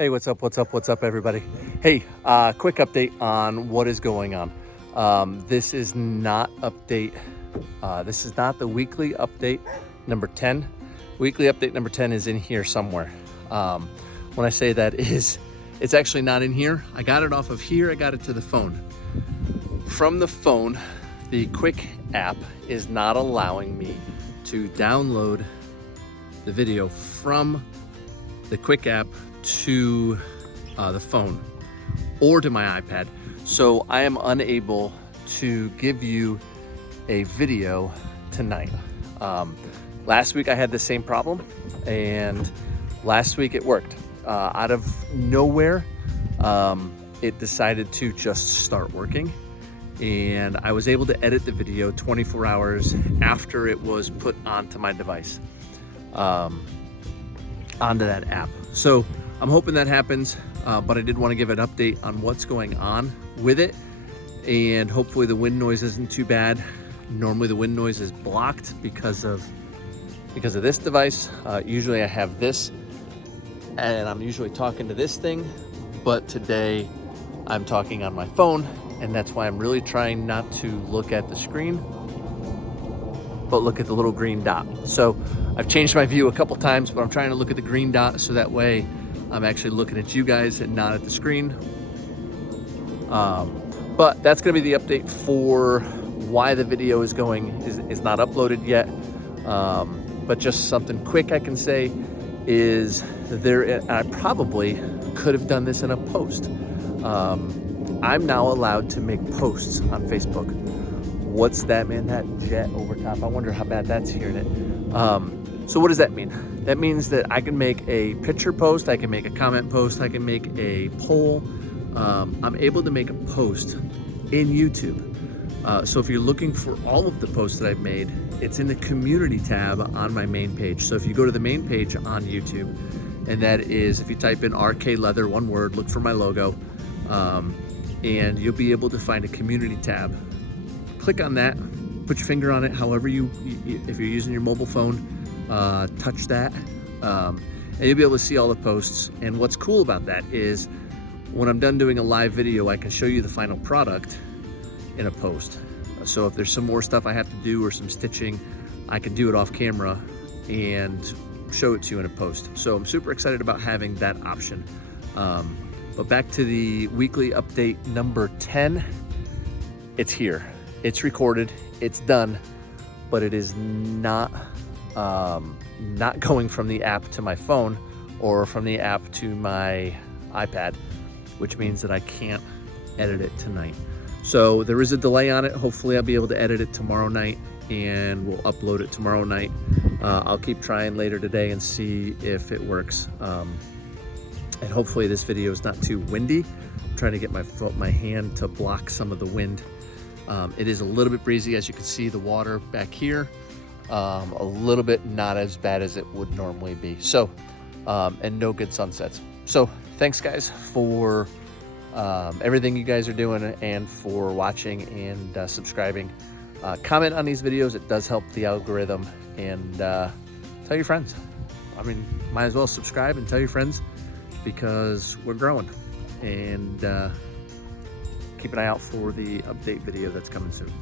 Hey, what's up, everybody? Hey, quick update on what is going on. This is not the weekly update number 10. Weekly update number 10 is in here somewhere. When I say that it's actually not in here. I got it off of here, I got it to the phone. From the phone, the Quik app is not allowing me to download the video from the Quik app to the phone or to my iPad. So I am unable to give you a video tonight. Last week I had the same problem, and last week it worked. Out of nowhere, it decided to just start working, and I was able to edit the video 24 hours after it was put onto my device, onto that app. So I'm hoping that happens, but I did want to give an update on what's going on with it, and hopefully the wind noise isn't too bad. Normally the wind noise is blocked because of this device. Usually I have this, and I'm usually talking to this thing, but today I'm talking on my phone, and that's why I'm really trying not to look at the screen, but look at the little green dot. So I've changed my view a couple times, but I'm trying to look at the green dot so that way I'm actually looking at you guys and not at the screen. But that's gonna be the update for why the video is not uploaded yet. But just something quick I can say is I probably could have done this in a post. I'm now allowed to make posts on Facebook. What's that, man? That jet over top. I wonder how bad that's hearing it. So what does that mean? That means that I can make a picture post, I can make a comment post, I can make a poll. I'm able to make a post in YouTube. So if you're looking for all of the posts that I've made, it's in the community tab on my main page. So if you go to the main page on YouTube, and that is, if you type in RKLeather, one word, look for my logo, and you'll be able to find a community tab. Click on that, put your finger on it, however if you're using your mobile phone, touch that, and you'll be able to see all the posts. And what's cool about that is when I'm done doing a live video, I can show you the final product in a post. So if there's some more stuff I have to do or some stitching, I can do it off camera and show it to you in a post. So I'm super excited about having that option. But back to the weekly update number 10, it's here. It's recorded, it's done, but it is not going from the app to my phone or from the app to my iPad, which means that I can't edit it tonight. So there is a delay on it. Hopefully I'll be able to edit it tomorrow night, and we'll upload it tomorrow night. I'll keep trying later today and see if it works. And hopefully this video is not too windy. I'm trying to get my hand to block some of the wind. It is a little bit breezy, as you can see the water back here. A little bit not as bad as it would normally be. So, and no good sunsets. So thanks guys for everything you guys are doing, and for watching and subscribing. Comment on these videos, it does help the algorithm, and tell your friends. I mean, might as well subscribe and tell your friends, because we're growing. And keep an eye out for the update video that's coming soon.